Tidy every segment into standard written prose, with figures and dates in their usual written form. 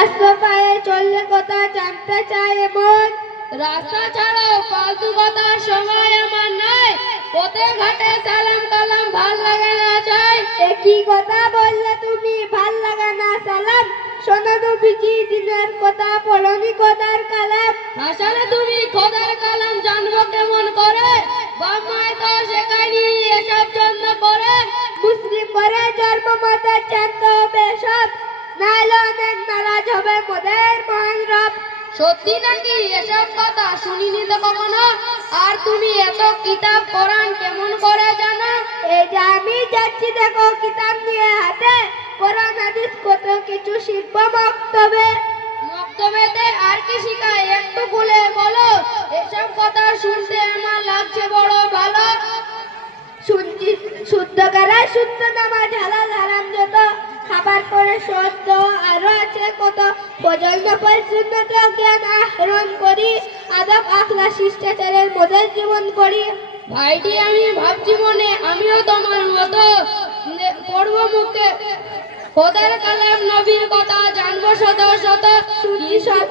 রাস্তা পায়ে চললে কথা জানতে চাই এমন। রাস্তা ছাড়ো, ফালতু কথার সময় আমার নাই। পথে ঘাটে সালাম কালাম ভাল লাগে না চাই। একই কথা বললে তুমি, ভাল লাগে না সালাম। শোনো নবীজি দিনের কথা, পড়নি খোদার কালাম। আসলে তুমি খোদার কালাম জানবো কেমন করে? বাপ মায় তো শেখায়নি এসব জন্য করে। মুসলিম করে জন্ম মতে জানতে হবে সব, নাইলে অনেক নারাজ হবে মোদের মহান রব। সত্যি নাকি এসব কথা শুনিনি তো কখনো? আর তুমি এত কিতাব কোরআন কেমন করে জানো? এই যে আমি যাচ্ছি দেখো কিতাব নিয়ে হাতে, কোরআন হাদিস কত কিছু শিখবো মক্তবে। মক্তবেতে আর কি শিখায় একটু খুলে বলো। এসব কথা শুনতে আমার লাগছে বড় ভালো। শুনছি শুদ্ধ করা, শুদ্ধ নামাজ, হালাল হারাম যত, খাবার পরে সত্য আরো আছে কত। প্রজন্ম পর সুন্নত জ্ঞান আহরণ করি, আদব আখলা শিষ্টাচারের মধ্যে জীবন করি। ভাইটি আমি ভাবছি মনে আমিও তোমার মতো পড়বো মুখে খোদার কালাম, নবীর কথা জানবো শত শত। শুনছি সব,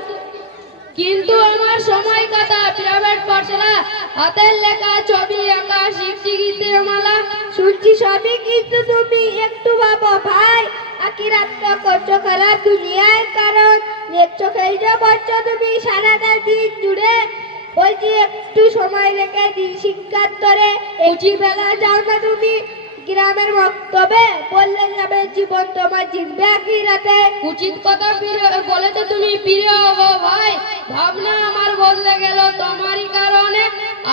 কিন্তু আমার সময় কাটা প্রাইভেট পড়াশোনা, হাতের লেখা ছবি আঁকা শিখছি গীতের মালা। শুনছি সবই, কিন্তু তুমি একটু ভাবো ভাই, আখিরাত তো করছো খারাপ দুনিয়ার কারণ। দেখছো খেলছো বলছো তুমি সারাটা দিন জুড়ে, ওই যে একটু সময় রেখে দিন শিক্ষার ধরে। একই বেলা যাও না তুমি গ্রামের মক্তবে, বললে যাবে জীবন তোমার জিতবে আখিরাতে। উচিত কথা বলেছো তুমি প্রিয় গো ভাই। ভাবনা আমার বদলে গেল তোমারই কারণে।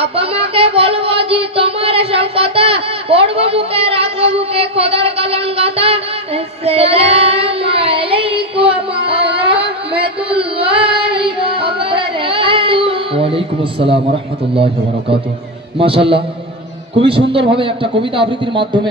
আব্বা মাকে বলবো জি তোমার এসব কথা, পড়বো মুখে রাখবো বুকে খোদার কালাম গাথা। আসসালামু আলাইকুম ওয়া রাহমাতুল্লাহি ওয়া বারাকাতুহু। ওয়ালাইকুম আসসালাম ওয়া রাহমাতুল্লাহি ওয়া বারাকাতুহু। মাশাআল্লাহ, খুবই সুন্দরভাবে একটা কবিতা আবৃত্তির মাধ্যমে